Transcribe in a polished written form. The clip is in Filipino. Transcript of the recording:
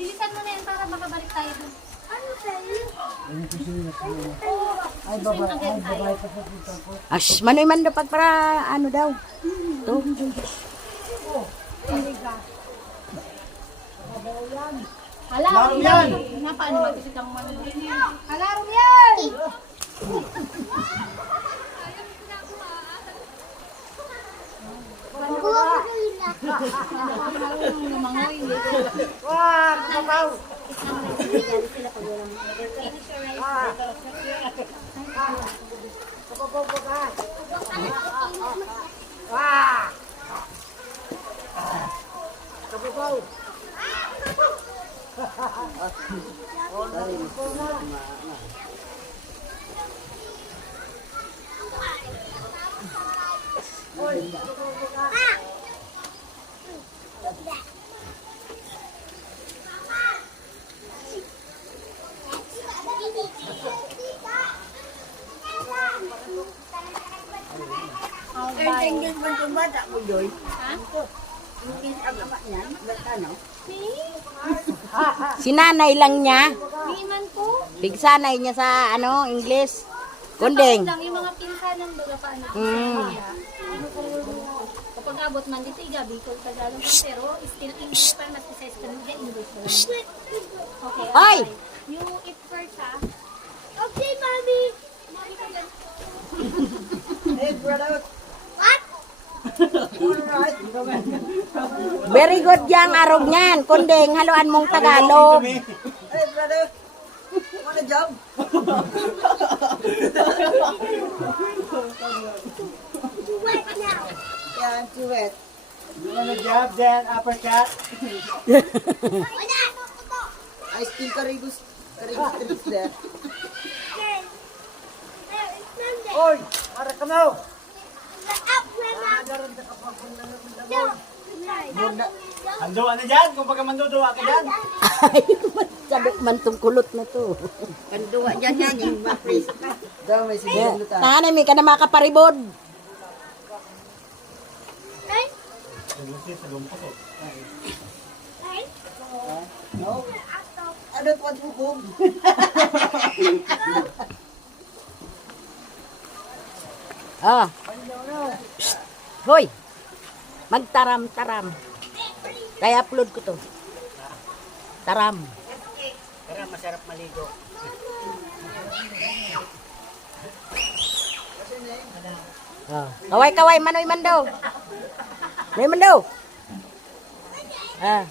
Bilisan mo na yan para makabalik tayo dun. Ano sa'yo? Ay, babae pa sa puto ko. Ash, manoy man daw para ano daw. To. Hala, yan! Nga, paano mag-isip ang manong? Hala, yan! Wah, kapaw! Kapaw po ka! Wah! Kapaw! Engagement yung bata mo, Joy. Ha? Ang ama niyan, bata, no? Sinanay lang niya. Iman ko. Bigsanay niya sa ano, English. Kundeng. Lang yung mga pinsan ng baga paano. Kapag abot man dito, Bicol, Tagalog. Pero still English pa, mas isa sa kanila, English pa. Okay. Ay! You eat first, ha? Okay, Mommy. Mommy ka dyan. Hey, brother! What? Alright! Very good yang arog niyan. Kundeng, haluan mong Tagalog. Hey, brother! Wanna jump? Wait now. Yeah, I'm too wet. You wanna jab, then uppercut? I still karibus tricks there. Oy! Para ka mo! Mando, ano dyan? Kung pagka manduduwa ka dyan? Ay, sabi man tong kulot na to. Kanduwa dyan yan, yung mapris. Daw, may sigil na tayo. Nanay, may ka na makaparibod. No? I don't want to hukom. Ah. Psst. Hoy. Magtaram-taram. Kaya upload ko to. Taram. Pero masarap maligo. Ah. Kaway-kaway, manoy mandaw. Manoy mandaw. Ah.